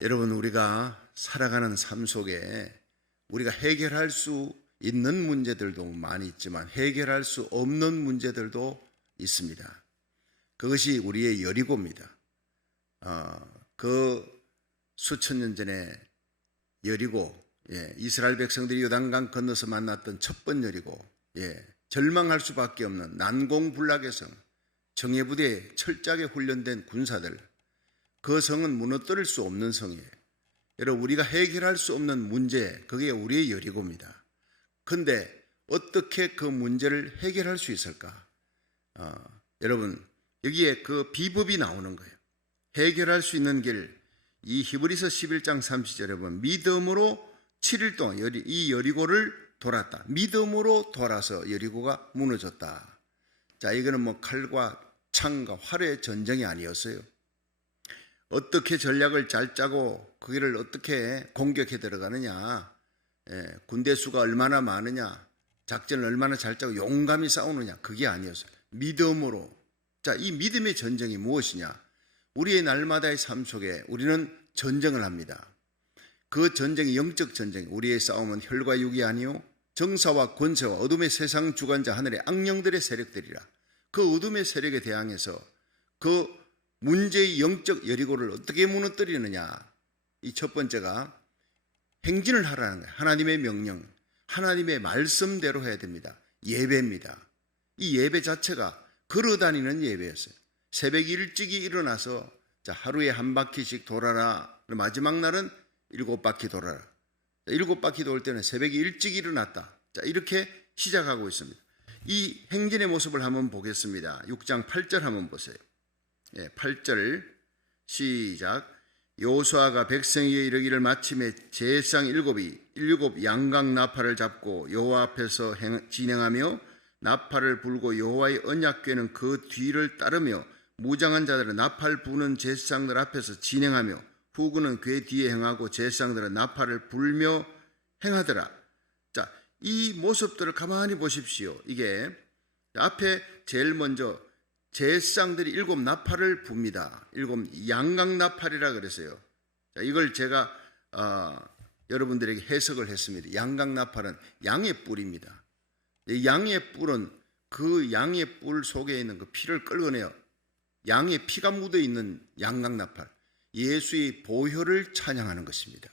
여러분, 우리가 살아가는 삶 속에 우리가 해결할 수 있는 문제들도 많이 있지만 해결할 수 없는 문제들도 있습니다. 그것이 우리의 여리고입니다. 그 수천 년 전에 여리고, 이스라엘 백성들이 요단강 건너서 만났던 첫 번 여리고, 절망할 수밖에 없는 난공불락의 성, 정예부대에 철저하게 훈련된 군사들, 그 성은 무너뜨릴 수 없는 성이에요. 여러분, 우리가 해결할 수 없는 문제, 그게 우리의 여리고입니다. 그런데 어떻게 그 문제를 해결할 수 있을까? 여러분, 여기에 그 비법이 나오는 거예요. 해결할 수 있는 길, 이 히브리서 11장 30절에 보면 믿음으로 7일 동안 이 여리고를 돌았다. 믿음으로 돌아서 여리고가 무너졌다. 자, 이거는 뭐 칼과 창과 활의 전쟁이 아니었어요. 어떻게 전략을 잘 짜고 그 길을 어떻게 공격해 들어가느냐, 군대 수가 얼마나 많으냐, 작전을 얼마나 잘 짜고 용감히 싸우느냐, 그게 아니었어요. 믿음으로. 자, 이 믿음의 전쟁이 무엇이냐? 우리의 날마다의 삶 속에 우리는 전쟁을 합니다. 그 전쟁이 영적 전쟁, 우리의 싸움은 혈과 육이 아니요 정사와 권세와 어둠의 세상 주관자 하늘의 악령들의 세력들이라. 그 어둠의 세력에 대항해서 그 문제의 영적 여리고를 어떻게 무너뜨리느냐. 이 첫 번째가 행진을 하라는 거예요. 하나님의 명령, 하나님의 말씀대로 해야 됩니다. 예배입니다. 이 예배 자체가 걸어다니는 예배였어요. 새벽 일찍이 일어나서 하루에 한 바퀴씩 돌아라. 마지막 날은 7바퀴 돌아라. 7바퀴 돌 때는 새벽에 일찍 일어났다. 이렇게 시작하고 있습니다. 이 행진의 모습을 한번 보겠습니다. 6장 8절 한번 보세요. 8절 시작. 여호수아가 백성에게 이르기를 마침에 제사장 7 양각 나팔을 잡고 여호와 앞에서 진행하며 나팔을 불고 여호와의 언약궤는 그 뒤를 따르며 무장한 자들은 나팔 부는 제사장들 앞에서 진행하며 후군은 궤 뒤에 행하고 제사장들은 나팔을 불며 행하더라. 자, 이 모습들을 가만히 보십시오. 이게 앞에 제일 먼저 제사장들이 7 나팔을 붑니다. 7 양각 나팔이라 그랬어요. 자, 이걸 제가 여러분들에게 해석을 했습니다. 양각 나팔은 양의 뿔입니다. 양의 뿔은 그 양의 뿔 속에 있는 그 피를 끌어내요. 양의 피가 묻어 있는 양각 나팔, 예수의 보혈을 찬양하는 것입니다.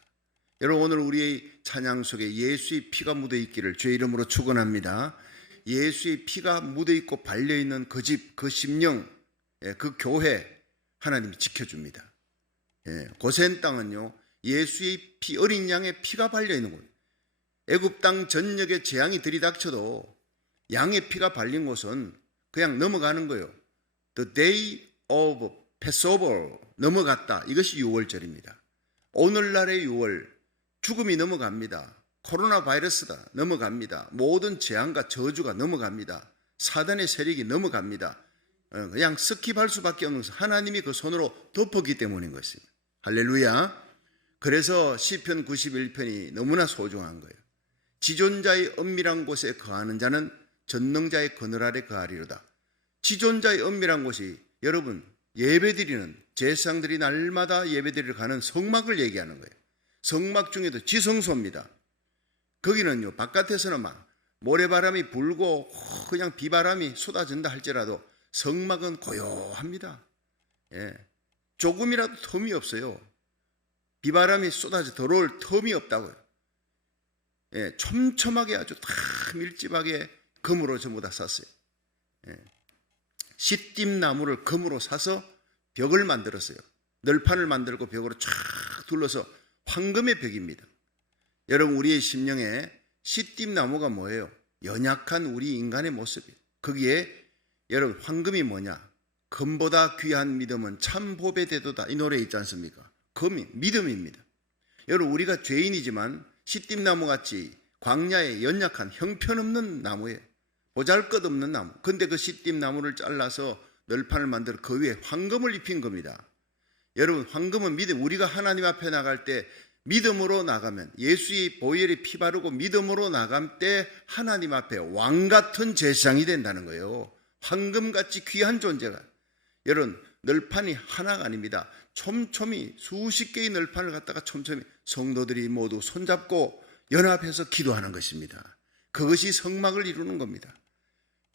여러분, 오늘 우리의 찬양 속에 예수의 피가 묻어 있기를 주의 이름으로 축원합니다. 예수의 피가 묻어 있고 발려 있는 그 집, 그 심령, 그 교회 하나님이 지켜줍니다. 고센 땅은요, 예수의 피, 어린 양의 피가 발려 있는 곳. 애굽 땅 전역에 재앙이 들이닥쳐도 양의 피가 발린 곳은 그냥 넘어가는 거예요. The day of Passover, 넘어갔다. 이것이 6월절입니다. 오늘날의 6월, 죽음이 넘어갑니다. 코로나 바이러스다. 넘어갑니다. 모든 재앙과 저주가 넘어갑니다. 사단의 세력이 넘어갑니다. 그냥 스킵할 수밖에 없는 것은 하나님이 그 손으로 덮었기 때문인 것입니다. 할렐루야. 그래서 시편 91편이 너무나 소중한 거예요. 지존자의 은밀한 곳에 거하는 자는 전능자의 그늘 아래 거하리로다. 지존자의 은밀한 곳이 여러분 예배드리는 제사장들이 날마다 예배드리러 가는 성막을 얘기하는 거예요. 성막 중에도 지성소입니다. 거기는요, 바깥에서는 막 모래바람이 불고 그냥 비바람이 쏟아진다 할지라도 성막은 고요합니다. 조금이라도 틈이 없어요. 비바람이 쏟아져 들어올 틈이 없다고요. 촘촘하게 아주 다 밀집하게 금으로 전부 다 쌌어요. 시띠나무를 금으로 사서 벽을 만들었어요. 널판을 만들고 벽으로 쫙 둘러서 황금의 벽입니다. 여러분, 우리의 심령에 시띠나무가 뭐예요? 연약한 우리 인간의 모습이에요. 거기에 여러분, 황금이 뭐냐? 금보다 귀한 믿음은 참 보배 되도다. 이 노래 있지 않습니까? 금이 믿음입니다. 여러분, 우리가 죄인이지만 시띠나무같이 광야에 연약한 형편없는 나무예요. 보잘것없는 나무. 근데 그 시띠나무를 잘라서 널판을 만들어 그 위에 황금을 입힌 겁니다. 여러분, 황금은 믿음. 우리가 하나님 앞에 나갈 때 믿음으로 나가면, 예수의 보혈이 피 바르고 믿음으로 나갈 때 하나님 앞에 왕같은 제사장이 된다는 거예요. 황금같이 귀한 존재가. 여러분, 널판이 하나가 아닙니다. 촘촘히 수십 개의 널판을 갖다가 촘촘히 성도들이 모두 손잡고 연합해서 기도하는 것입니다. 그것이 성막을 이루는 겁니다.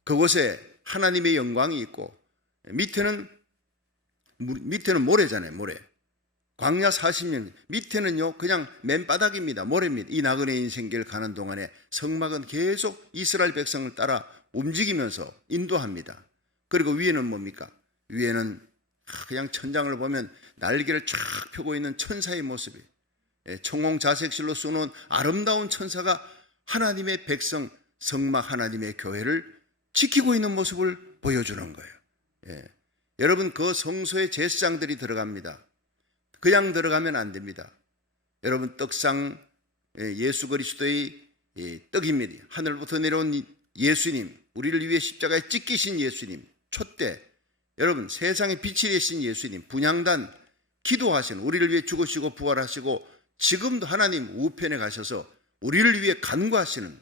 그곳에 하나님의 영광이 있고 밑에는 모래잖아요. 모래. 광야 40년 밑에는요 그냥 맨바닥입니다. 모래입니다. 이 나그네 인생길 가는 동안에 성막은 계속 이스라엘 백성을 따라 움직이면서 인도합니다. 그리고 위에는 뭡니까? 위에는 그냥 천장을 보면 날개를 쫙 펴고 있는 천사의 모습이, 청홍자색실로 쏘는 아름다운 천사가 하나님의 백성 성막 하나님의 교회를 지키고 있는 모습을 보여주는 거예요. 여러분, 그 성소에 제사장들이 들어갑니다. 그냥 들어가면 안 됩니다. 여러분, 떡상 예수 그리스도의 떡입니다. 하늘부터 내려온 예수님, 우리를 위해 십자가에 찢기신 예수님, 촛대, 여러분 세상의 빛이 되신 예수님, 분향단, 기도하신 우리를 위해 죽으시고 부활하시고 지금도 하나님 우편에 가셔서 우리를 위해 간구하시는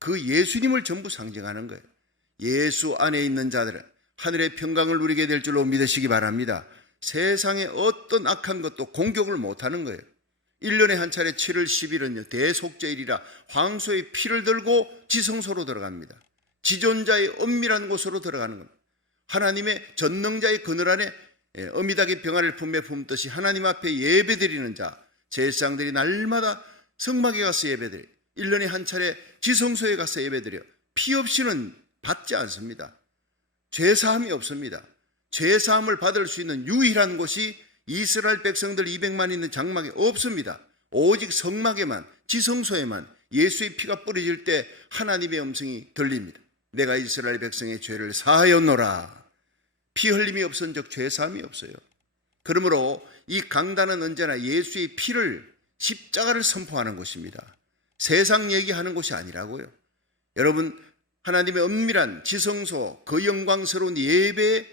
그 예수님을 전부 상징하는 거예요. 예수 안에 있는 자들은 하늘의 평강을 누리게 될 줄로 믿으시기 바랍니다. 세상에 어떤 악한 것도 공격을 못하는 거예요. 1년에 한 차례 7월 10일은요 대속죄일이라 황소의 피를 들고 지성소로 들어갑니다. 지존자의 엄밀한 곳으로 들어가는 겁니다. 하나님의 전능자의 그늘 안에 어미닭의 병아리를 품에 품듯이 하나님 앞에 예배드리는 자, 제사장들이 날마다 성막에 가서 예배드려, 1년에 한 차례 지성소에 가서 예배드려 피 없이는 받지 않습니다. 죄사함이 없습니다. 죄사함을 받을 수 있는 유일한 곳이 이스라엘 백성들 200만 있는 장막에 없습니다. 오직 성막에만, 지성소에만 예수의 피가 뿌려질 때 하나님의 음성이 들립니다. 내가 이스라엘 백성의 죄를 사하였노라. 피 흘림이 없은 적 죄사함이 없어요. 그러므로 이 강단은 언제나 예수의 피를, 십자가를 선포하는 곳입니다. 세상 얘기하는 곳이 아니라고요. 여러분, 하나님의 은밀한 지성소, 그 영광스러운 예배에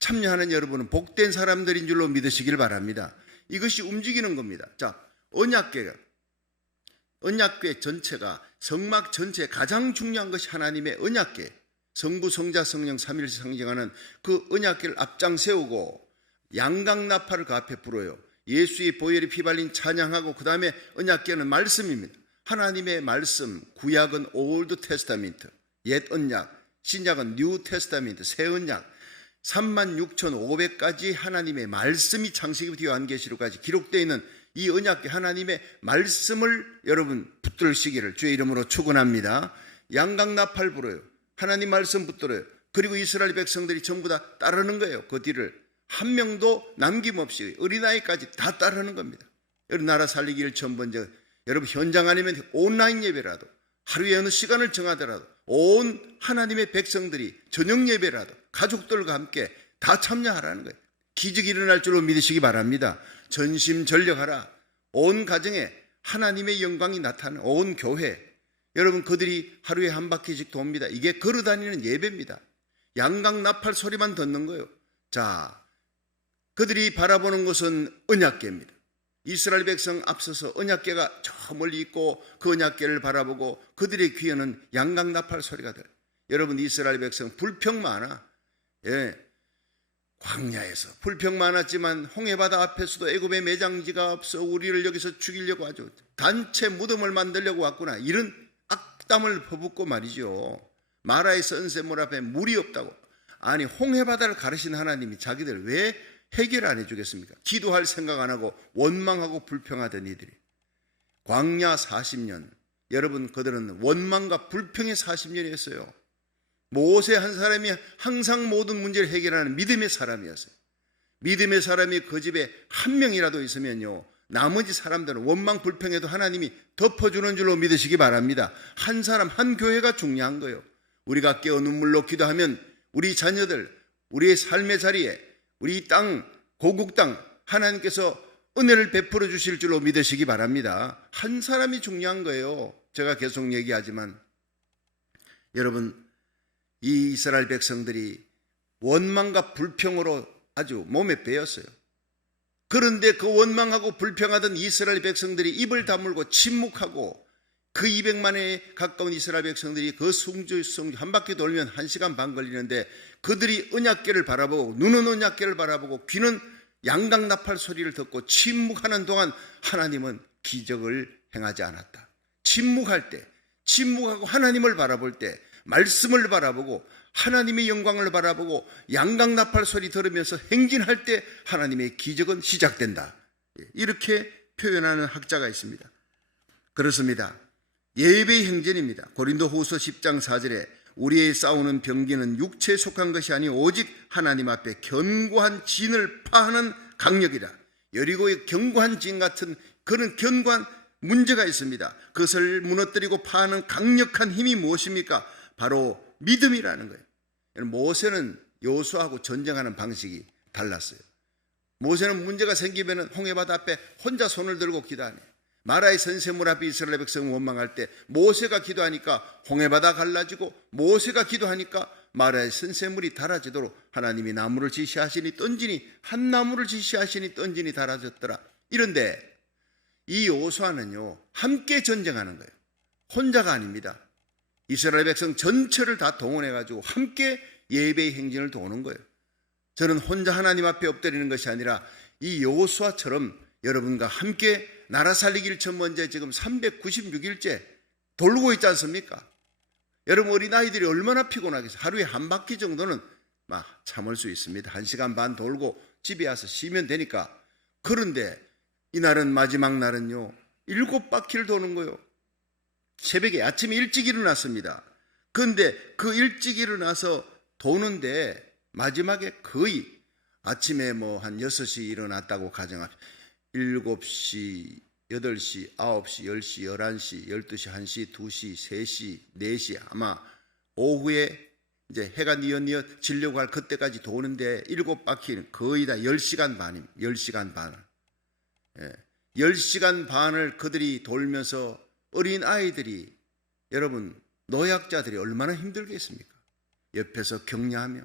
참여하는 여러분은 복된 사람들인 줄로 믿으시길 바랍니다. 이것이 움직이는 겁니다. 자, 언약궤 전체가, 성막 전체에 가장 중요한 것이 하나님의 언약궤, 성부, 성자, 성령 삼위를 상징하는 그 언약궤를 앞장 세우고 양강나팔을 그 앞에 불어요. 예수의 보혈이 피발린 찬양하고 그 다음에 언약궤는 말씀입니다. 하나님의 말씀, 구약은 올드 테스타멘트, 옛 언약, 신약은 뉴 테스타멘트, 새 언약, 36,500가지 하나님의 말씀이 창세기부터 요한계시록까지 기록되어 있는 이 언약궤 하나님의 말씀을 여러분 붙들으시기를 주의 이름으로 축원합니다. 양강나팔 불어요. 하나님 말씀 붙들어요. 그리고 이스라엘 백성들이 전부 다 따르는 거예요. 그 뒤를 한 명도 남김없이 어린아이까지 다 따르는 겁니다. 여러분, 나라 살리기 1,000번째, 여러분 현장 아니면 온라인 예배라도 하루에 어느 시간을 정하더라도 온 하나님의 백성들이 저녁 예배라도 가족들과 함께 다 참여하라는 거예요. 기적이 일어날 줄로 믿으시기 바랍니다. 전심전력하라. 온 가정에 하나님의 영광이 나타나는 온 교회, 여러분 그들이 하루에 한 바퀴씩 돕니다. 이게 걸어다니는 예배입니다. 양강나팔 소리만 듣는 거예요. 자, 그들이 바라보는 것은 언약궤입니다. 이스라엘 백성 앞서서 언약궤가 저 멀리 있고 그 언약궤를 바라보고 그들의 귀에는 양강나팔 소리가 들어요. 여러분, 이스라엘 백성 불평 많아. 광야에서 불평 많았지만 홍해바다 앞에서도 애굽의 매장지가 없어 우리를 여기서 죽이려고 하죠. 단체 무덤을 만들려고 왔구나. 이런 악담을 퍼붓고 말이죠. 마라의 선샘물 앞에 물이 없다고. 아니, 홍해바다를 가르신 하나님이 자기들 왜 해결 안 해주겠습니까? 기도할 생각 안 하고 원망하고 불평하던 이들이. 광야 40년, 여러분 그들은 원망과 불평의 40년이었어요. 모세 한 사람이 항상 모든 문제를 해결하는 믿음의 사람이었어요. 믿음의 사람이 그 집에 한 명이라도 있으면요, 나머지 사람들은 원망 불평해도 하나님이 덮어주는 줄로 믿으시기 바랍니다. 한 사람, 한 교회가 중요한 거예요. 우리가 깨어 눈물로 기도하면 우리 자녀들, 우리의 삶의 자리에, 우리 땅, 고국 땅 하나님께서 은혜를 베풀어 주실 줄로 믿으시기 바랍니다. 한 사람이 중요한 거예요. 제가 계속 얘기하지만 여러분, 이 이스라엘 백성들이 원망과 불평으로 아주 몸에 배었어요. 그런데 그 원망하고 불평하던 이스라엘 백성들이 입을 다물고 침묵하고 그 200만에 가까운 이스라엘 백성들이 그 성주 한 바퀴 돌면 1시간 반 걸리는데 그들이 언약궤를 바라보고 눈은 언약궤를 바라보고 귀는 양강나팔 소리를 듣고 침묵하는 동안 하나님은 기적을 행하지 않았다. 침묵할 때, 침묵하고 하나님을 바라볼 때, 말씀을 바라보고 하나님의 영광을 바라보고 양강나팔 소리 들으면서 행진할 때 하나님의 기적은 시작된다. 이렇게 표현하는 학자가 있습니다. 그렇습니다. 예배의 행진입니다. 고린도후서 10장 4절에 우리의 싸우는 병기는 육체에 속한 것이 아니 오직 하나님 앞에 견고한 진을 파하는 강력이라. 여리고의 견고한 진 같은 그런 견고한 문제가 있습니다. 그것을 무너뜨리고 파하는 강력한 힘이 무엇입니까? 바로 믿음이라는 거예요. 모세는 여호수아하고 전쟁하는 방식이 달랐어요. 모세는 문제가 생기면 홍해바다 앞에 혼자 손을 들고 기도하며 마라의 선세물 앞에 이스라엘 백성을 원망할 때 모세가 기도하니까 홍해바다 갈라지고 모세가 기도하니까 마라의 선세물이 달아지도록 하나님이 나무를 지시하시니 던지니 한 나무를 지시하시니 던지니 달아졌더라. 이런데 이 여호수아는요 함께 전쟁하는 거예요. 혼자가 아닙니다. 이스라엘 백성 전체를 다 동원해가지고 함께 예배의 행진을 도는 거예요. 저는 혼자 하나님 앞에 엎드리는 것이 아니라 이 여호수아처럼 여러분과 함께 나라 살리기를 첫 번째 지금 396일째 돌고 있지 않습니까? 여러분 어린아이들이 얼마나 피곤하겠어요. 하루에 한 바퀴 정도는 막 참을 수 있습니다. 1시간 반 돌고 집에 와서 쉬면 되니까. 그런데 이날은 마지막 날은요 7바퀴를 도는 거예요. 새벽에 아침에 일찍 일어났습니다. 그런데 그 일찍 일어나서 도는데 마지막에 거의 아침에 뭐 한 6시 일어났다고 가정합시다. 7시, 8시, 9시, 10시, 11시, 12시, 1시, 2시, 3시, 4시 아마 오후에 이제 해가 뉘엿뉘엿 지려고 할 그때까지 도는데 7바퀴는 거의 다 10시간 반입니다. 10시간 반. 10시간 반을 그들이 돌면서 어린 아이들이 여러분 노약자들이 얼마나 힘들겠습니까? 옆에서 격려하며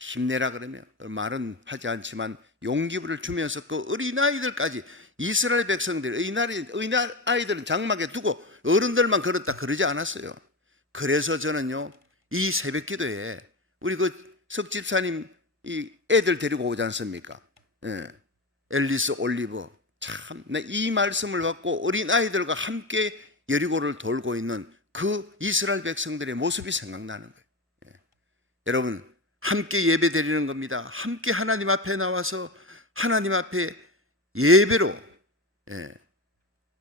힘내라 그러며 말은 하지 않지만 용기를 주면서 그 어린아이들까지 이스라엘 백성들 어린아이들은 장막에 두고 어른들만 걸었다 그러지 않았어요. 그래서 저는요 이 새벽기도에 우리 그 석집사님 이 애들 데리고 오지 않습니까? 앨리스 올리버 참 이 말씀을 받고 어린아이들과 함께 여리고를 돌고 있는 그 이스라엘 백성들의 모습이 생각나는 거예요. 여러분 함께 예배 드리는 겁니다. 함께 하나님 앞에 나와서 하나님 앞에 예배로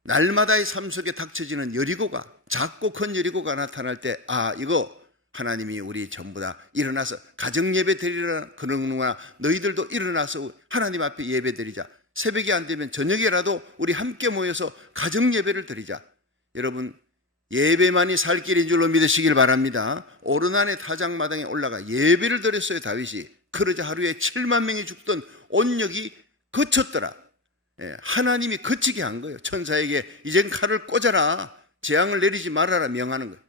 날마다의 삶 속에 닥쳐지는 여리고가 작고 큰 여리고가 나타날 때 이거 하나님이 우리 전부 다 일어나서 가정 예배 드리라 그러는구나. 너희들도 일어나서 하나님 앞에 예배 드리자. 새벽이 안 되면 저녁에라도 우리 함께 모여서 가정 예배를 드리자. 여러분 예배만이 살 길인 줄로 믿으시길 바랍니다. 오르난의 타작마당에 올라가 예배를 드렸어요. 다윗이. 그러자 하루에 7만 명이 죽던 온역이 그쳤더라. 하나님이 그치게 한 거예요. 천사에게 이젠 칼을 꽂아라. 재앙을 내리지 말아라 명하는 거예요.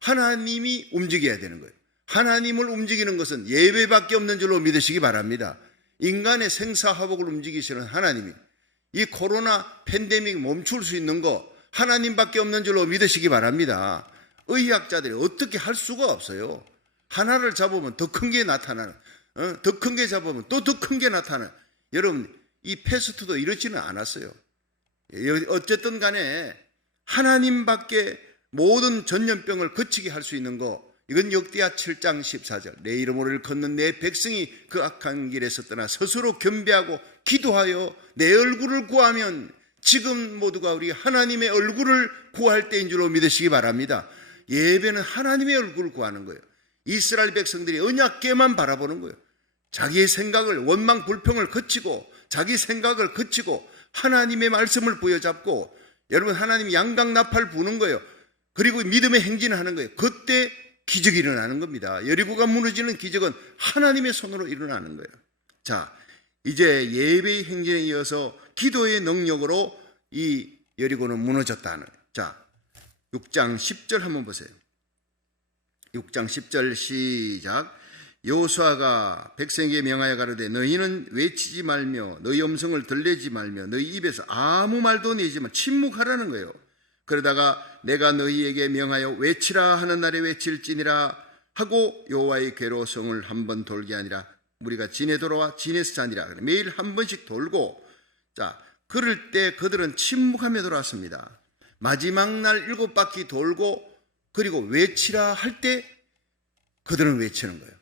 하나님이 움직여야 되는 거예요. 하나님을 움직이는 것은 예배밖에 없는 줄로 믿으시기 바랍니다. 인간의 생사화복을 움직이시는 하나님이 이 코로나 팬데믹 멈출 수 있는 거 하나님밖에 없는 줄로 믿으시기 바랍니다. 의학자들이 어떻게 할 수가 없어요. 하나를 잡으면 더 큰 게 나타나는, 더 큰 게 잡으면 또 더 큰 게 나타나는. 여러분 이 패스트도 이렇지는 않았어요. 어쨌든 간에 하나님밖에 모든 전염병을 거치게 할 수 있는 거, 이건 역대하 7장 14절 내 이름으로 걷는 내 백성이 그 악한 길에서 떠나 스스로 겸비하고 기도하여 내 얼굴을 구하면 지금 모두가 우리 하나님의 얼굴을 구할 때인 줄로 믿으시기 바랍니다. 예배는 하나님의 얼굴을 구하는 거예요. 이스라엘 백성들이 언약궤만 바라보는 거예요. 자기의 생각을 원망 불평을 거치고 자기 생각을 거치고 하나님의 말씀을 부여잡고 여러분 하나님이 양강나팔 부는 거예요. 그리고 믿음의 행진을 하는 거예요. 그때 기적이 일어나는 겁니다. 여리고가 무너지는 기적은 하나님의 손으로 일어나는 거예요. 자, 이제 예배의 행진에 이어서 기도의 능력으로 이 여리고는 무너졌다는. 자, 6장 10절 한번 보세요. 6장 10절 시작. 여호수아가 백성에게 명하여 가로되 너희는 외치지 말며 너희 음성을 들내지 말며 너희 입에서 아무 말도 내지 말 침묵하라는 거예요. 그러다가 내가 너희에게 명하여 외치라 하는 날에 외칠지니라 하고 여호와의 궤로 성을 한번 돌게 아니라 우리가 진에 돌아와 진에서 자니라. 매일 한 번씩 돌고, 자, 그럴 때 그들은 침묵하며 돌아왔습니다. 마지막 날 7바퀴 돌고, 그리고 외치라 할 때 그들은 외치는 거예요.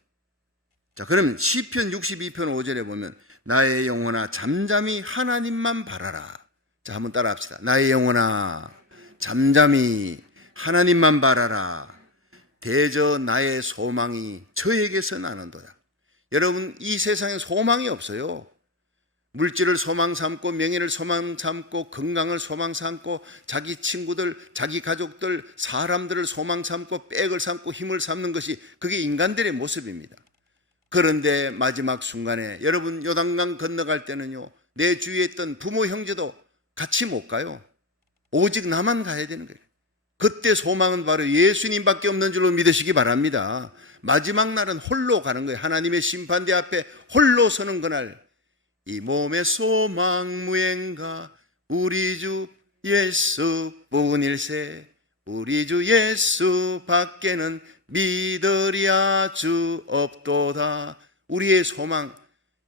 자, 그러면 시편 62편 5절에 보면 나의 영혼아 잠잠히 하나님만 바라라. 자, 한번 따라 합시다. 나의 영혼아 잠잠히 하나님만 바라라. 대저 나의 소망이 저에게서 나는도다. 여러분, 이 세상에 소망이 없어요. 물질을 소망 삼고 명예를 소망 삼고 건강을 소망 삼고 자기 친구들, 자기 가족들, 사람들을 소망 삼고 백을 삼고 힘을 삼는 것이 그게 인간들의 모습입니다. 그런데 마지막 순간에 여러분 요단강 건너갈 때는요, 내 주위에 있던 부모 형제도 같이 못 가요. 오직 나만 가야 되는 거예요. 그때 소망은 바로 예수님밖에 없는 줄로 믿으시기 바랍니다. 마지막 날은 홀로 가는 거예요. 하나님의 심판대 앞에 홀로 서는 그날, 이 몸의 소망 무엔가 우리 주 예수뿐일세. 우리 주 예수 밖에는 믿으리야 주 없도다. 우리의 소망,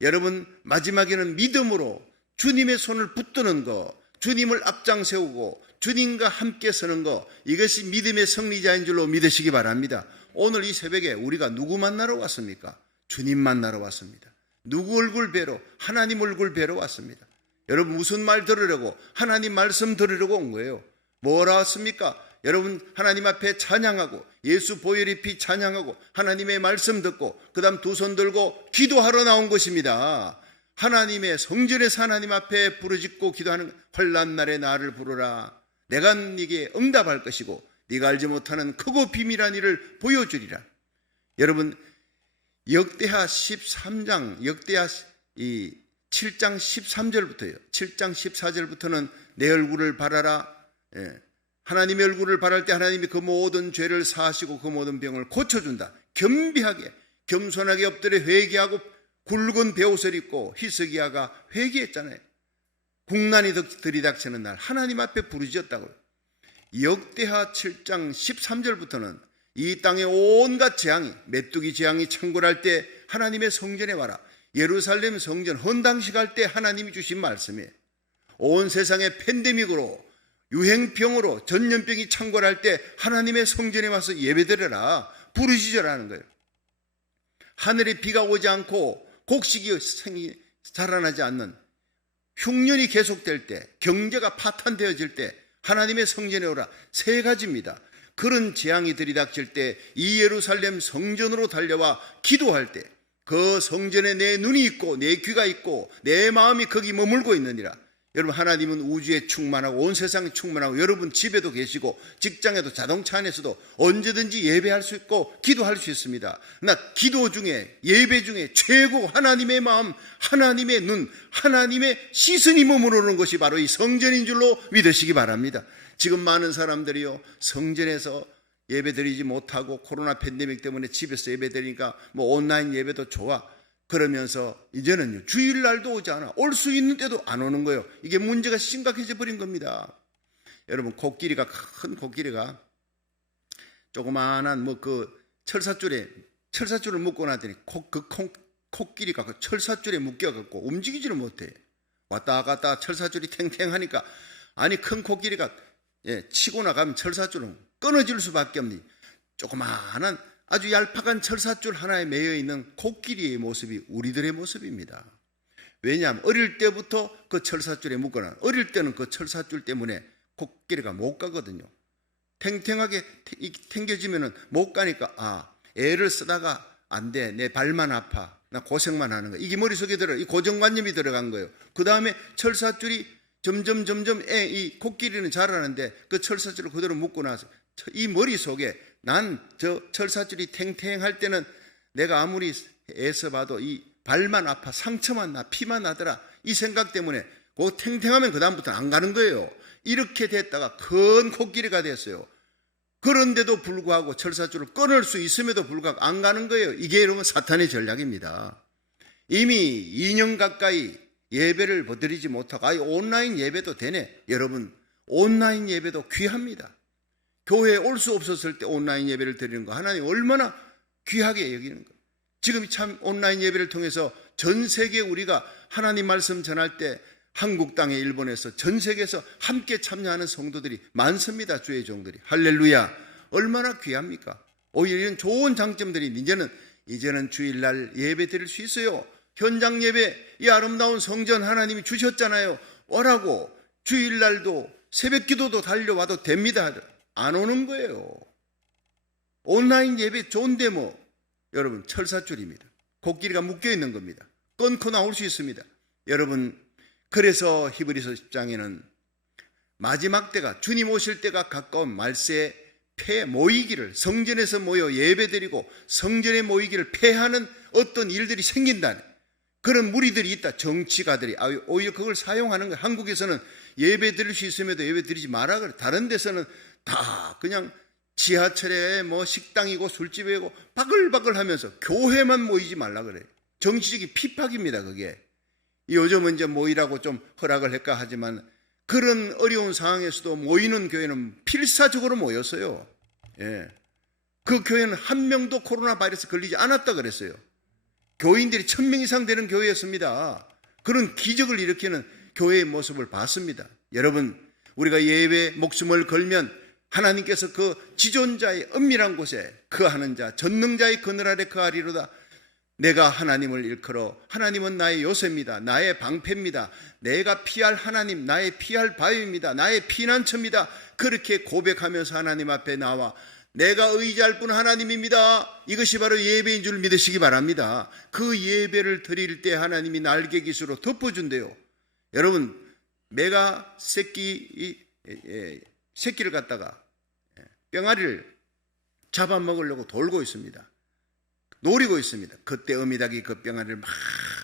여러분 마지막에는 믿음으로 주님의 손을 붙드는 거, 주님을 앞장 세우고 주님과 함께 서는 거, 이것이 믿음의 승리자인 줄로 믿으시기 바랍니다. 오늘 이 새벽에 우리가 누구 만나러 왔습니까? 주님 만나러 왔습니다. 누구 얼굴 뵈러? 하나님 얼굴 뵈러 왔습니다. 여러분 무슨 말 들으려고? 하나님 말씀 들으려고 온 거예요. 뭐라 왔습니까? 여러분 하나님 앞에 찬양하고 예수 보혈의 피 찬양하고 하나님의 말씀 듣고 그 다음 두 손 들고 기도하러 나온 것입니다. 하나님의 성전에서 하나님 앞에 부르짖고 기도하는, 환난 날에 나를 부르라. 내가 네게 응답할 것이고 네가 알지 못하는 크고 비밀한 일을 보여주리라. 여러분 역대하 13장, 역대하 7장 13절부터요. 7장 14절부터는 내 얼굴을 바라라. 하나님의 얼굴을 바랄 때 하나님이 그 모든 죄를 사하시고 그 모든 병을 고쳐준다. 겸비하게, 겸손하게 엎드려 회개하고 굵은 베옷을 입고 히스기야가 회개했잖아요. 국난이 들이닥치는 날 하나님 앞에 부르짖었다고요. 역대하 7장 13절부터는 이 땅의 온갖 재앙이, 메뚜기 재앙이 창궐할 때 하나님의 성전에 와라. 예루살렘 성전 헌당식 할 때 하나님이 주신 말씀이에요. 온 세상의 팬데믹으로, 유행병으로, 전염병이 창궐할 때 하나님의 성전에 와서 예배드려라, 부르짖으라는 거예요. 하늘에 비가 오지 않고 곡식이 자라나지 않는 흉년이 계속될 때, 경제가 파탄되어질 때 하나님의 성전에 오라. 세 가지입니다. 그런 재앙이 들이닥칠 때 이 예루살렘 성전으로 달려와 기도할 때 그 성전에 내 눈이 있고 내 귀가 있고 내 마음이 거기 머물고 있느니라. 여러분 하나님은 우주에 충만하고 온 세상에 충만하고 여러분 집에도 계시고 직장에도 자동차 안에서도 언제든지 예배할 수 있고 기도할 수 있습니다. 그러나 기도 중에, 예배 중에 최고 하나님의 마음, 하나님의 눈, 하나님의 시선이 머무르는 것이 바로 이 성전인 줄로 믿으시기 바랍니다. 지금 많은 사람들이요, 성전에서 예배 드리지 못하고 코로나 팬데믹 때문에 집에서 예배 드리니까 뭐 온라인 예배도 좋아, 그러면서 이제는 주일날도 오지 않아. 올 수 있는 때도 안 오는 거예요. 이게 문제가 심각해져 버린 겁니다. 여러분 코끼리가, 큰 코끼리가 조그마한 뭐 그 철사줄을 묶고 나더니 코끼리가 그 철사줄에 묶여갖고 움직이지를 못해. 왔다 갔다 철사줄이 탱탱하니까, 아니 큰 코끼리가 치고 나가면 철사줄은 끊어질 수밖에 없니. 조그마한 아주 얄팍한 철사줄 하나에 매여 있는 코끼리의 모습이 우리들의 모습입니다. 왜냐하면 어릴 때부터 그 철사줄에 묶어놔. 어릴 때는 그 철사줄 때문에 코끼리가 못 가거든요. 탱탱하게 탱겨지면은 못 가니까, 애를 쓰다가 안 돼, 내 발만 아파, 나 고생만 하는 거야, 이게 머릿속에 들어. 이 고정관념이 들어간 거예요. 그 다음에 철사줄이 점점 이 코끼리는 자라는데 그 철사줄을 그대로 묶고 나서 이 머릿속에 난 저 철사줄이 탱탱할 때는 내가 아무리 애써 봐도 이 발만 아파, 상처만 나, 피만 나더라, 이 생각 때문에 그 탱탱하면 그 다음부터는 안 가는 거예요. 이렇게 됐다가 큰 코끼리가 됐어요. 그런데도 불구하고 철사줄을 끊을 수 있음에도 불구하고 안 가는 거예요. 이게 여러분 사탄의 전략입니다. 이미 2년 가까이 예배를 드리지 못하고 온라인 예배도 되네. 여러분 온라인 예배도 귀합니다. 교회에 올 수 없었을 때 온라인 예배를 드리는 거 하나님 얼마나 귀하게 여기는 거예요. 지금 참 온라인 예배를 통해서 전 세계 우리가 하나님 말씀 전할 때 한국 땅에 일본에서 전 세계에서 함께 참여하는 성도들이 많습니다. 주의 종들이. 할렐루야. 얼마나 귀합니까? 오히려 이런 좋은 장점들이 이제는 주일날 예배 드릴 수 있어요. 현장 예배, 이 아름다운 성전 하나님이 주셨잖아요. 오라고. 주일날도 새벽 기도도 달려와도 됩니다. 안 오는 거예요. 온라인 예배 좋은데 뭐 여러분 철사줄입니다. 코끼리가 묶여 있는 겁니다. 끊고 나올 수 있습니다. 여러분 그래서 히브리서 10장에는 마지막 때가 주님 오실 때가 가까운 말세에 모이기를 성전에서 모여 예배드리고 성전에 모이기를 패하는 어떤 일들이 생긴다는 그런 무리들이 있다. 정치가들이 오히려 그걸 사용하는 거예요. 한국에서는 예배 드릴 수 있음에도 예배 드리지 마라 그래. 다른 데서는 다 그냥 지하철에 뭐 식당이고 술집이고 바글바글 하면서 교회만 모이지 말라 그래요. 정치적인 핍박입니다. 그게. 요즘은 이제 모이라고 좀 허락을 할까 하지만 그런 어려운 상황에서도 모이는 교회는 필사적으로 모였어요. 예. 그 교회는 한 명도 코로나 바이러스 걸리지 않았다 그랬어요. 교인들이 1000명 이상 되는 교회였습니다. 그런 기적을 일으키는 교회의 모습을 봤습니다. 여러분, 우리가 예배에 목숨을 걸면 하나님께서 그 지존자의 은밀한 곳에 거하는 자, 전능자의 그늘 아래 거하리로다. 내가 하나님을 일컬어 하나님은 나의 요새입니다. 나의 방패입니다. 내가 피할 하나님, 나의 피할 바위입니다. 나의 피난처입니다. 그렇게 고백하면서 하나님 앞에 나와 내가 의지할 분 하나님입니다. 이것이 바로 예배인 줄 믿으시기 바랍니다. 그 예배를 드릴 때 하나님이 날개 깃으로 덮어준대요. 여러분, 매가 새끼를 갖다가 병아리를 잡아먹으려고 돌고 있습니다. 노리고 있습니다. 그때 어미닭이 그 병아리를 막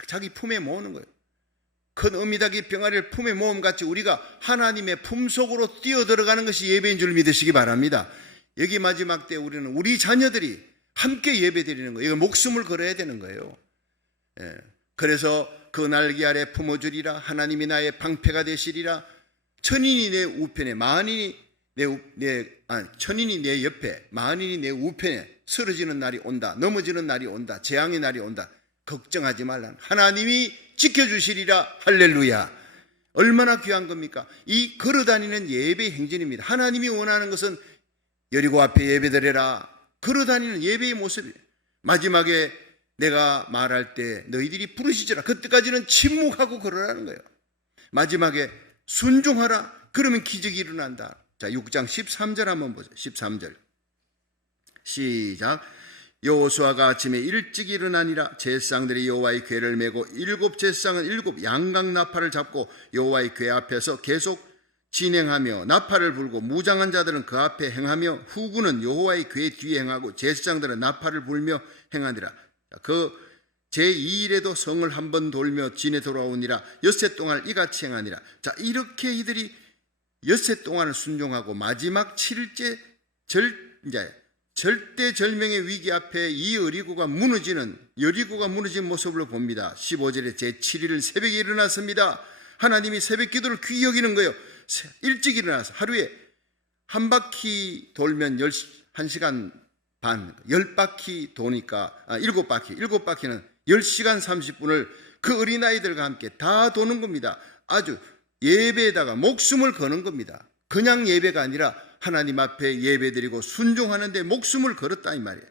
자기 품에 모으는 거예요. 큰 어미닭이 병아리를 품에 모음같이 우리가 하나님의 품속으로 뛰어들어가는 것이 예배인 줄 믿으시기 바랍니다. 여기 마지막 때 우리는 우리 자녀들이 함께 예배드리는 거예요. 이거 목숨을 걸어야 되는 거예요. 그래서 그 날개 아래 품어주리라. 하나님이 나의 방패가 되시리라. 천인이 내 우편에 천인이 내 옆에 만인이 내 우편에 쓰러지는 날이 온다. 넘어지는 날이 온다. 재앙의 날이 온다. 걱정하지 말라. 하나님이 지켜주시리라. 할렐루야. 얼마나 귀한 겁니까? 이 걸어다니는 예배 행진입니다. 하나님이 원하는 것은 여리고 앞에 예배드려라. 걸어다니는 예배의 모습이에요. 마지막에 내가 말할 때 너희들이 부르시지라. 그때까지는 침묵하고 걸어라는 거예요. 마지막에 순종하라. 그러면 기적이 일어난다. 자, 6장 13절 한번 보죠. 13절 시작. 여호수아가 아침에 일찍 일어나니라. 제사장들이 여호와의 궤를 메고 7 제사장은 7 양각 나팔을 잡고 여호와의 궤 앞에서 계속 진행하며 나팔을 불고 무장한 자들은 그 앞에 행하며 후군은 여호와의 궤 뒤에 행하고 제사장들은 나팔을 불며 행하니라. 그 제2일에도 성을 한번 돌며 진에 돌아오니라. 엿새 동안 이같이 행하니라. 자, 이렇게 이들이 엿새 동안을 순종하고 마지막 7일째 절대절명의 위기 앞에 이 여리고가 무너지는 모습을 봅니다. 15절에 제7일 새벽에 일어났습니다. 하나님이 새벽 기도를 귀히 여기는 거예요. 일찍 일어나서 하루에 한 바퀴 돌면 1시간 반, 10바퀴 도니까 7바퀴는 10시간 30분을 그 어린아이들과 함께 다 도는 겁니다. 아주 예배에다가 목숨을 거는 겁니다. 그냥 예배가 아니라 하나님 앞에 예배드리고 순종하는데 목숨을 걸었다 이 말이에요.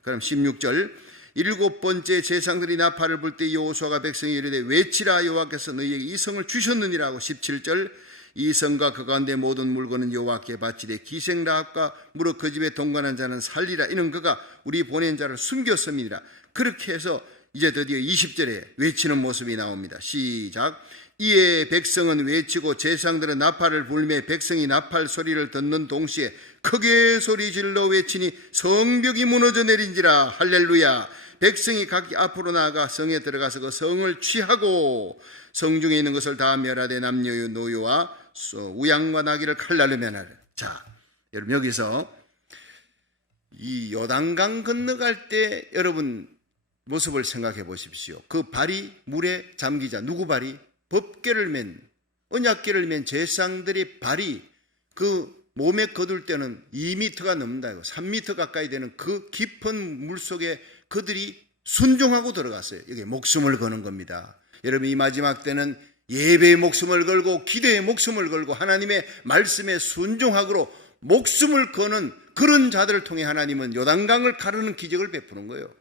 그럼 16절 7번째 제사장들이 나팔을 불 때 여호수아가 백성이 이르되 외치라. 여호와께서 너희에게 이 성을 주셨느니라 하고 17절 이 성과 그 가운데 모든 물건은 여호와께 바치되 기생 라합과 무릇 그 집에 동관한 자는 살리라. 이는 그가 우리 보낸 자를 숨겼음이니라. 그렇게 해서 이제 드디어 20절에 외치는 모습이 나옵니다. 시작. 이에 백성은 외치고 제사장들은 나팔을 불매 백성이 나팔 소리를 듣는 동시에 크게 소리질러 외치니 성벽이 무너져 내린지라. 할렐루야. 백성이 각기 앞으로 나아가 성에 들어가서 그 성을 취하고 성중에 있는 것을 다 멸하되 남녀 노유와 우양과 나귀를 칼날로 멸하라. 자, 여러분 여기서 이 요단강 건너갈 때 여러분 모습을 생각해 보십시오. 그 발이 물에 잠기자. 누구 발이? 법궤를 맨 언약궤를 맨 제사장들의 발이 그 몸에 거둘 때는 2m가 넘는다. 3m 가까이 되는 그 깊은 물 속에 그들이 순종하고 들어갔어요. 이게 목숨을 거는 겁니다. 여러분, 이 마지막 때는 예배의 목숨을 걸고 기도의 목숨을 걸고 하나님의 말씀에 순종하고 목숨을 거는 그런 자들을 통해 하나님은 요단강을 가르는 기적을 베푸는 거예요.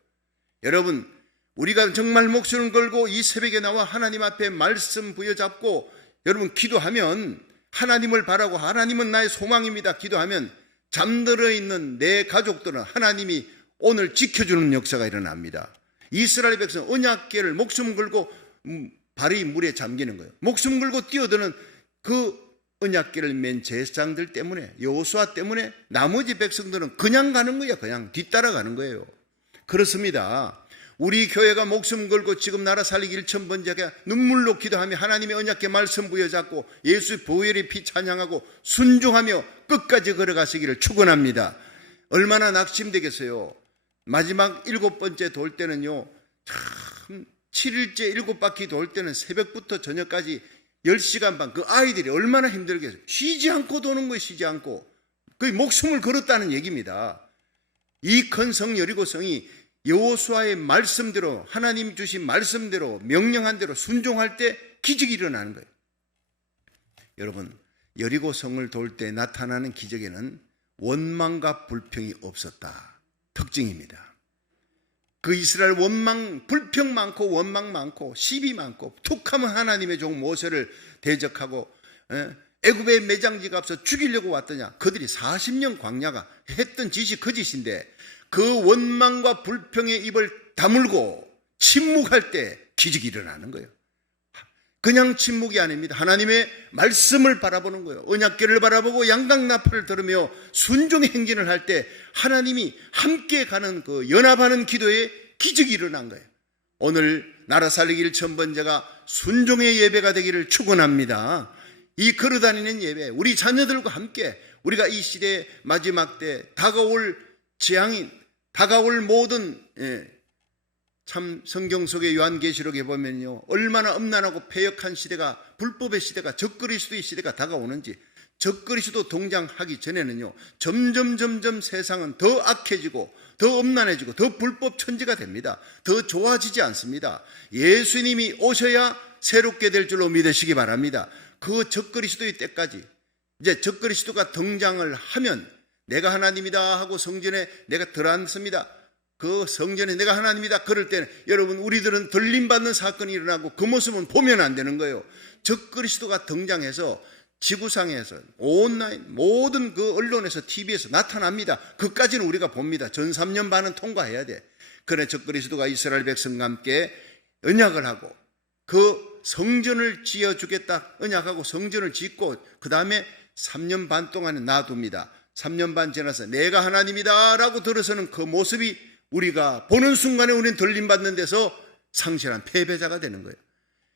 여러분, 우리가 정말 목숨을 걸고 이 새벽에 나와 하나님 앞에 말씀 부여잡고 여러분 기도하면, 하나님을 바라고 하나님은 나의 소망입니다 기도하면, 잠들어 있는 내 가족들은 하나님이 오늘 지켜주는 역사가 일어납니다. 이스라엘 백성 언약궤를 목숨 걸고 발이 물에 잠기는 거예요. 목숨 걸고 뛰어드는 그 언약궤를 맨 제사장들 때문에, 여호수아 때문에 나머지 백성들은 그냥 가는 거야. 그냥 뒤따라가는 거예요. 그렇습니다. 우리 교회가 목숨 걸고 지금 나라 살리기 1000번째가 눈물로 기도하며 하나님의 언약궤 말씀 부여잡고 예수의 보혈의 피 찬양하고 순종하며 끝까지 걸어가시기를 축원합니다. 얼마나 낙심되겠어요. 마지막 7번째 돌 때는요, 참 7일째 7바퀴 돌 때는 새벽부터 저녁까지 10시간 반, 그 아이들이 얼마나 힘들겠어요. 쉬지 않고 도는 거예요. 쉬지 않고. 거의 목숨을 걸었다는 얘기입니다. 이 큰 성 여리고성이 여호수아의 말씀대로, 하나님 주신 말씀대로, 명령한 대로 순종할 때 기적이 일어나는 거예요. 여러분, 여리고성을 돌 때 나타나는 기적에는 원망과 불평이 없었다. 특징입니다. 그 이스라엘 불평 많고 원망 많고 시비 많고, 툭하면 하나님의 종 모세를 대적하고 애굽의 매장지가 앞서 죽이려고 왔더냐. 그들이 40년 광야가 했던 짓이 그 짓인데, 그 원망과 불평의 입을 다물고 침묵할 때 기적이 일어나는 거예요. 그냥 침묵이 아닙니다. 하나님의 말씀을 바라보는 거예요. 언약궤를 바라보고 양강나팔을 들으며 순종의 행진을 할 때 하나님이 함께 가는 그 연합하는 기도에 기적이 일어난 거예요. 오늘 나라 살리기 1000번째가 순종의 예배가 되기를 축원합니다. 이 걸어다니는 예배, 우리 자녀들과 함께 우리가 이 시대의 마지막 때 다가올 재앙인, 다가올 모든 참 성경 속의 요한계시록에 보면요, 얼마나 음란하고 패역한 시대가, 불법의 시대가, 적그리스도의 시대가 다가오는지, 적그리스도 동장하기 전에는요, 점점 세상은 더 악해지고 더 음란해지고 더 불법 천지가 됩니다. 더 좋아지지 않습니다. 예수님이 오셔야 새롭게 될 줄로 믿으시기 바랍니다. 그 적그리스도의 때까지, 이제 적그리스도가 등장을 하면 내가 하나님이다 하고 성전에 내가 들어앉습니다. 그 성전에 내가 하나님이다 그럴 때는 여러분, 우리들은 들림받는 사건이 일어나고 그 모습은 보면 안 되는 거예요. 적그리스도가 등장해서 지구상에서 온라인 모든 그 언론에서 TV에서 나타납니다. 그까지는 우리가 봅니다. 전 3년 반은 통과해야 돼. 그래 적그리스도가 이스라엘 백성과 함께 언약을 하고 그 성전을 지어주겠다 언약하고 성전을 짓고 그 다음에 3년 반 동안에 놔둡니다. 3년 반 지나서 내가 하나님이다 라고 들어서는 그 모습이 우리가 보는 순간에 우리는 들림받는 데서 상실한 패배자가 되는 거예요.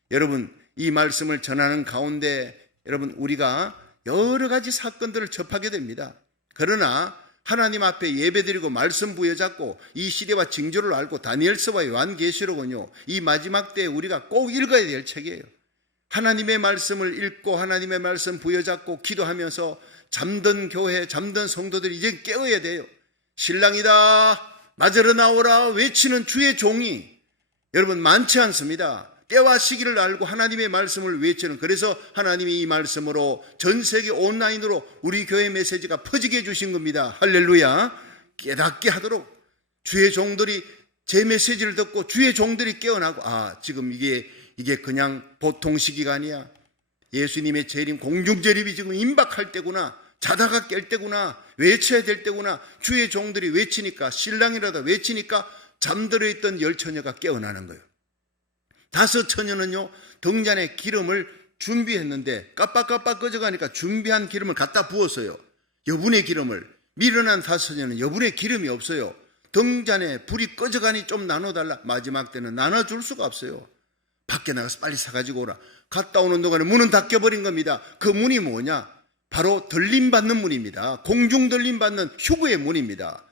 여러분, 이 말씀을 전하는 가운데 여러분, 우리가 여러 가지 사건들을 접하게 됩니다. 그러나 하나님 앞에 예배드리고 말씀 부여잡고 이 시대와 징조를 알고 다니엘서와 요한계시록은요, 이 마지막 때에 우리가 꼭 읽어야 될 책이에요. 하나님의 말씀을 읽고 하나님의 말씀 부여잡고 기도하면서 잠든 교회, 잠든 성도들이 이제 깨어야 돼요. 신랑이다 맞으러 나오라 외치는 주의 종이 여러분 많지 않습니다. 때와 시기를 알고 하나님의 말씀을 외치는, 그래서 하나님이 이 말씀으로 전 세계 온라인으로 우리 교회 메시지가 퍼지게 해주신 겁니다. 할렐루야. 깨닫게 하도록 주의 종들이 제 메시지를 듣고 주의 종들이 깨어나고, 지금 이게 그냥 보통 시기가 아니야. 예수님의 재림, 공중재림이 지금 임박할 때구나. 자다가 깰 때구나. 외쳐야 될 때구나. 주의 종들이 외치니까, 신랑이라도 외치니까 잠들어 있던 10처녀가 깨어나는 거예요. 5처녀는요 등잔에 기름을 준비했는데 깜빡깜빡 꺼져가니까 준비한 기름을 갖다 부었어요. 여분의 기름을. 미련한 5처녀는 여분의 기름이 없어요. 등잔에 불이 꺼져가니 좀 나눠달라. 마지막 때는 나눠줄 수가 없어요. 밖에 나가서 빨리 사가지고 오라. 갔다 오는 동안에 문은 닫혀버린 겁니다. 그 문이 뭐냐? 바로 들림받는 문입니다. 공중 들림받는 휴거의 문입니다.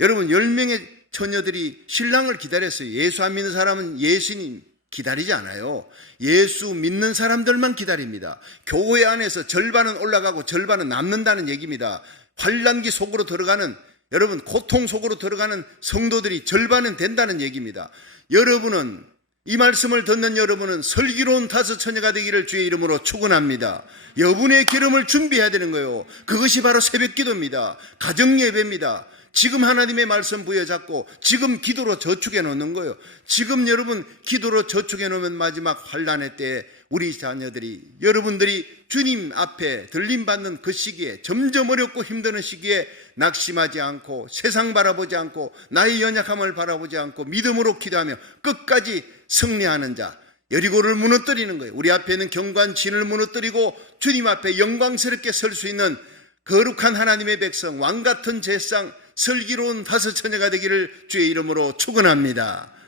여러분, 10명의 처녀들이 신랑을 기다렸어요. 예수 안 믿는 사람은 예수님 기다리지 않아요. 예수 믿는 사람들만 기다립니다. 교회 안에서 절반은 올라가고 절반은 남는다는 얘기입니다. 환란기 속으로 들어가는 여러분, 고통 속으로 들어가는 성도들이 절반은 된다는 얘기입니다. 여러분은, 이 말씀을 듣는 여러분은 슬기로운 다섯 처녀가 되기를 주의 이름으로 축원합니다. 여분의 기름을 준비해야 되는 거예요. 그것이 바로 새벽 기도입니다. 가정 예배입니다. 지금 하나님의 말씀 부여잡고 지금 기도로 저축해 놓는 거예요. 지금 여러분 기도로 저축해 놓으면 마지막 환난의 때에 우리 자녀들이, 여러분들이 주님 앞에 들림받는 그 시기에, 점점 어렵고 힘드는 시기에 낙심하지 않고 세상 바라보지 않고 나의 연약함을 바라보지 않고 믿음으로 기도하며 끝까지 승리하는 자, 여리고를 무너뜨리는 거예요. 우리 앞에 있는 견고한 진을 무너뜨리고 주님 앞에 영광스럽게 설 수 있는 거룩한 하나님의 백성, 왕같은 제상, 슬기로운 다섯 처녀가 되기를 주의 이름으로 축원합니다.